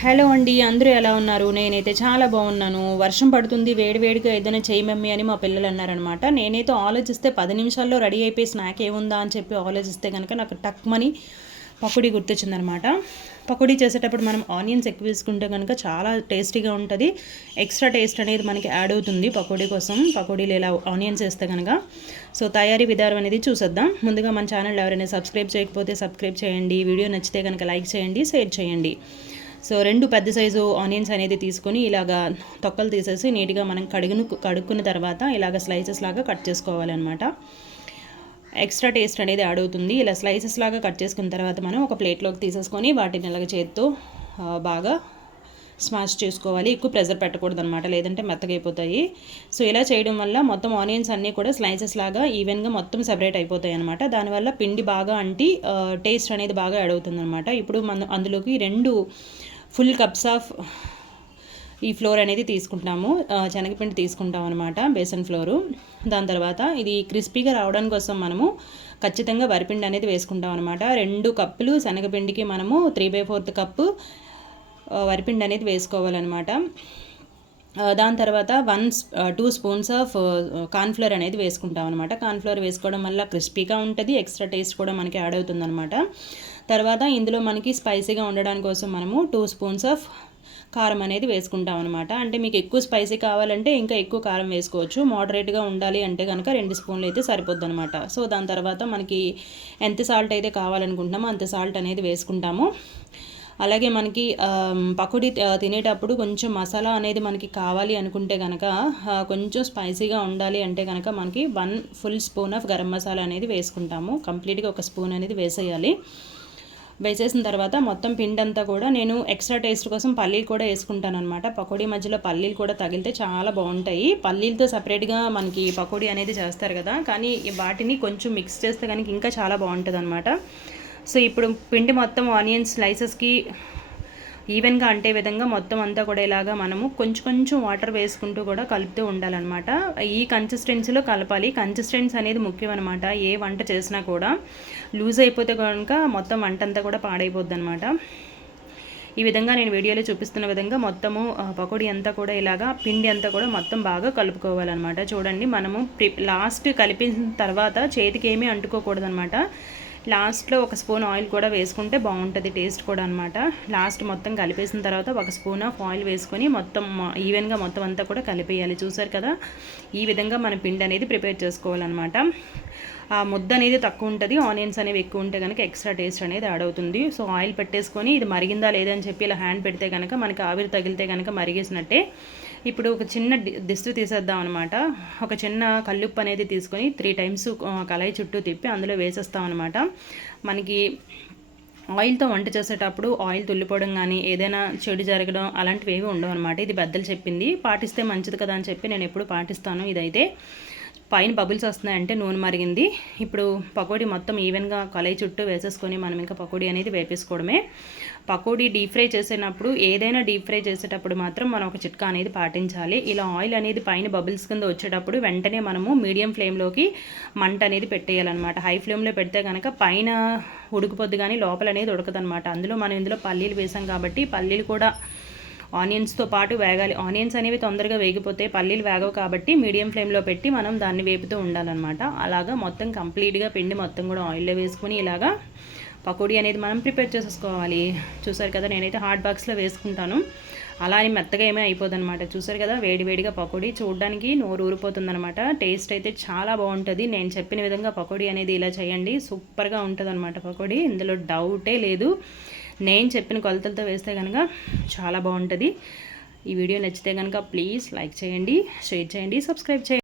Hello అండి అందరూ ఎలా ఉన్నారు? నేనైతే చాలా బాగున్నాను. వర్షం పడుతుంది వేడివేడిగా ఏదైనా చేయి మమ్మీ అని మా పిల్లలు అన్నారనమాట నేనైతే ఆలోచిస్తే పది నిమిషాల్లో రెడీ అయిపోయి స్నాక్ ఏముందా అని చెప్పి ఆలోచిస్తే కనుక నాకు టక్మని పకోడీ గుర్తొచ్చిందనమాట పకోడీ చేసేటప్పుడు మనం ఆనియన్స్ ఎక్కువ వేసుకుంటే కనుక చాలా టేస్టీగా ఉంటుంది. ఎక్స్ట్రా టేస్ట్ అనేది మనకి యాడ్ అవుతుంది పకోడీ కోసం. పకోడీలు ఇలా ఆనియన్స్ వేస్తే కనుక సో తయారీ విధానం అనేది చూసేద్దాం. ముందుగా మన ఛానల్ ఎవరైనా సబ్స్క్రైబ్ చేయకపోతే సబ్స్క్రైబ్ చేయండి. వీడియో నచ్చితే కనుక లైక్ చేయండి షేర్ చేయండి. సో రెండు పెద్ద సైజు ఆనియన్స్ అనేది తీసుకొని ఇలాగా తొక్కలు తీసేసి నీట్గా మనం కడుగును కడుక్కున్న తర్వాత ఇలాగ స్లైసెస్ లాగా కట్ చేసుకోవాలన్నమాట. ఎక్స్ట్రా టేస్ట్ అనేది యాడ్ అవుతుంది. ఇలా స్లైసెస్ లాగా కట్ చేసుకున్న తర్వాత మనం ఒక ప్లేట్లోకి తీసేసుకొని వాటిని ఇలాగ చేత్తో బాగా స్మాష్ చేసుకోవాలి. ఎక్కువ ప్రెజర్ పెట్టకూడదు అనమాట లేదంటే మెత్తగైపోతాయి. సో ఇలా చేయడం వల్ల మొత్తం ఆనియన్స్ అన్నీ కూడా స్లైసెస్ లాగా ఈవెన్గా మొత్తం సెపరేట్ అయిపోతాయి అనమాట దానివల్ల పిండి బాగా అంటి టేస్ట్ అనేది బాగా యాడ్ అవుతుంది అనమాట ఇప్పుడు మన అందులోకి రెండు ఫుల్ కప్స్ ఆఫ్ ఈ ఫ్లోర్ అనేది తీసుకుంటాము శనగపిండి తీసుకుంటాం అనమాట బేసన్ ఫ్లోరు. దాని తర్వాత ఇది క్రిస్పీగా రావడం కోసం మనము ఖచ్చితంగా వరిపిండి అనేది వేసుకుంటాం అనమాట రెండు కప్పులు శనగపిండికి మనము త్రీ బై ఫోర్త్ కప్పు వరిపిండి అనేది వేసుకోవాలన్నమాట. దాని తర్వాత one two spoons of cornflour అనేది వేసుకుంటాం అనమాట కార్న్ఫ్లోర్ వేసుకోవడం వల్ల క్రిస్పీగా ఉంటుంది ఎక్స్ట్రా టేస్ట్ కూడా మనకి యాడ్ అవుతుంది అనమాట తర్వాత ఇందులో మనకి స్పైసీగా ఉండడానికి కోసం మనము టూ స్పూన్స్ ఆఫ్ కారం అనేది వేసుకుంటాం అనమాట అంటే మీకు ఎక్కువ స్పైసీ కావాలంటే ఇంకా ఎక్కువ కారం వేసుకోవచ్చు. మోడరేట్గా ఉండాలి అంటే కనుక రెండు స్పూన్లు అయితే సరిపోద్ది అనమాట సో దాని తర్వాత మనకి ఎంత సాల్ట్ అయితే కావాలనుకుంటున్నామో అంత సాల్ట్ అనేది వేసుకుంటాము. అలాగే మనకి పకోడీ తినేటప్పుడు కొంచెం మసాలా అనేది మనకి కావాలి అనుకుంటే కనుక కొంచెం స్పైసీగా ఉండాలి అంటే కనుక మనకి one full spoon of garam masala అనేది వేసుకుంటాము. కంప్లీట్గా ఒక స్పూన్ అనేది వేసేయాలి. వేసేసిన తర్వాత మొత్తం పిండి అంతా కూడా నేను ఎక్స్ట్రా టేస్ట్ కోసం పల్లీలు కూడా వేసుకుంటాను అనమాట పకోడీ మధ్యలో పల్లీలు కూడా తగిలితే చాలా బాగుంటాయి. పల్లీలతో సపరేట్గా మనకి పకోడీ అనేది చేస్తారు కదా. కానీ వాటిని కొంచెం మిక్స్ చేస్తే కనుక ఇంకా చాలా బాగుంటుంది అనమాట సో ఇప్పుడు పిండి మొత్తం ఆనియన్ స్లైసెస్కి ఈవెన్గా అంటే విధంగా మొత్తం అంతా కూడా ఇలాగా మనము కొంచెం కొంచెం వాటర్ వేసుకుంటూ కూడా కలుపుతూ ఉండాలన్నమాట. ఈ కన్సిస్టెన్సీలో కలపాలి. కన్సిస్టెన్సీ అనేది ముఖ్యం అనమాట ఏ వంట చేసినా కూడా లూజ్ అయిపోతే కనుక మొత్తం వంట అంతా కూడా పాడైపోద్ది అనమాట ఈ విధంగా నేను వీడియోలో చూపిస్తున్న విధంగా మొత్తము పకోడీ అంతా కూడా ఇలాగా పిండి అంతా కూడా మొత్తం బాగా కలుపుకోవాలన్నమాట. చూడండి మనము లాస్ట్ కలిపిన తర్వాత చేతికి ఏమీ అంటుకోకూడదనమాట లాస్ట్లో ఒక స్పూన్ ఆయిల్ కూడా వేసుకుంటే బాగుంటుంది టేస్ట్ కూడా అనమాట లాస్ట్ మొత్తం కలిపేసిన తర్వాత ఒక స్పూన్ ఆఫ్ ఆయిల్ వేసుకొని మొత్తం ఈవెన్గా మొత్తం అంతా కూడా కలిపేయాలి. చూసారు కదా ఈ విధంగా మన పిండి అనేది ప్రిపేర్ చేసుకోవాలన్నమాట. ఆ ముద్ద అనేది తక్కువ ఉంటుంది ఆనియన్స్ అనేవి ఎక్కువ ఉంటే కనుక ఎక్స్ట్రా టేస్ట్ అనేది యాడ్ అవుతుంది. సో ఆయిల్ పెట్టేసుకొని ఇది మరిగిందా లేదని చెప్పి ఇలా హ్యాండ్ పెడితే కనుక మనకి ఆవిరి తగిలితే కనుక మరిగేసినట్టే. ఇప్పుడు ఒక చిన్న దిస్తు తీసేద్దాం అనమాట ఒక చిన్న కల్లుప్పు అనేది తీసుకొని త్రీ టైమ్స్ కళాయి చుట్టూ తిప్పి అందులో వేసేస్తాం అనమాట మనకి ఆయిల్తో వంట చేసేటప్పుడు ఆయిల్ తుల్లిపోవడం కానీ ఏదైనా చెడు జరగడం అలాంటివి ఏవి ఉండవు అనమాట ఇది పెద్దలు చెప్పింది. పాటిస్తే మంచిది కదా అని చెప్పి నేను ఎప్పుడు పాటిస్తాను ఇదైతే. పైన బబుల్స్ వస్తున్నాయంటే నూనె మరిగింది. ఇప్పుడు పకోడీ మొత్తం ఈవెన్గా కలయి చుట్టూ వేసేసుకొని మనం ఇంకా పకోడీ అనేది వేపేసుకోవడమే. పకోడీ డీప్ ఫ్రై చేసేటప్పుడు ఏదైనా డీప్ ఫ్రై చేసేటప్పుడు మాత్రం మనం ఒక చిట్కా అనేది పాటించాలి. ఇలా ఆయిల్ అనేది పైన బబుల్స్ కింద వచ్చేటప్పుడు వెంటనే మనము మీడియం ఫ్లేమ్లోకి మంట అనేది పెట్టేయాలన్నమాట. హై ఫ్లేమ్లో పెడితే కనుక పైన ఉడికిపోద్ది కానీ లోపల అనేది ఉడకదనమాట అందులో మనం ఇందులో పల్లీలు వేసాం కాబట్టి పల్లీలు కూడా ఆనియన్స్తో పాటు వేగాలి. ఆనియన్స్ అనేవి తొందరగా వేగిపోతే పల్లీలు వేగవు కాబట్టి మీడియం ఫ్లేమ్లో పెట్టి మనం దాన్ని వేపుతూ ఉండాలన్నమాట. అలాగా మొత్తం కంప్లీట్గా పిండి మొత్తం కూడా ఆయిల్లో వేసుకుని ఇలాగా పకోడీ అనేది మనం ప్రిపేర్ చేసేసుకోవాలి. చూసారు కదా నేనైతే హాట్ బాక్స్లో వేసుకుంటాను. అలా అని మెత్తగా ఏమీ అయిపోదన్నమాట. చూసారు కదా వేడివేడిగా పకోడీ చూడడానికి నోరు ఊరిపోతుందనమాట టేస్ట్ అయితే చాలా బాగుంటుంది. నేను చెప్పిన విధంగా పకోడీ అనేది ఇలా చేయండి. సూపర్గా ఉంటుంది అనమాట పకోడీ. ఇందులో డౌటే లేదు. నేను చెప్పిన కొలతలతో వేస్తే కనుక చాలా బాగుంటుంది. ఈ వీడియో నచ్చితే కనుక ప్లీజ్ లైక్ చేయండి షేర్ చేయండి సబ్స్క్రైబ్ చేయండి.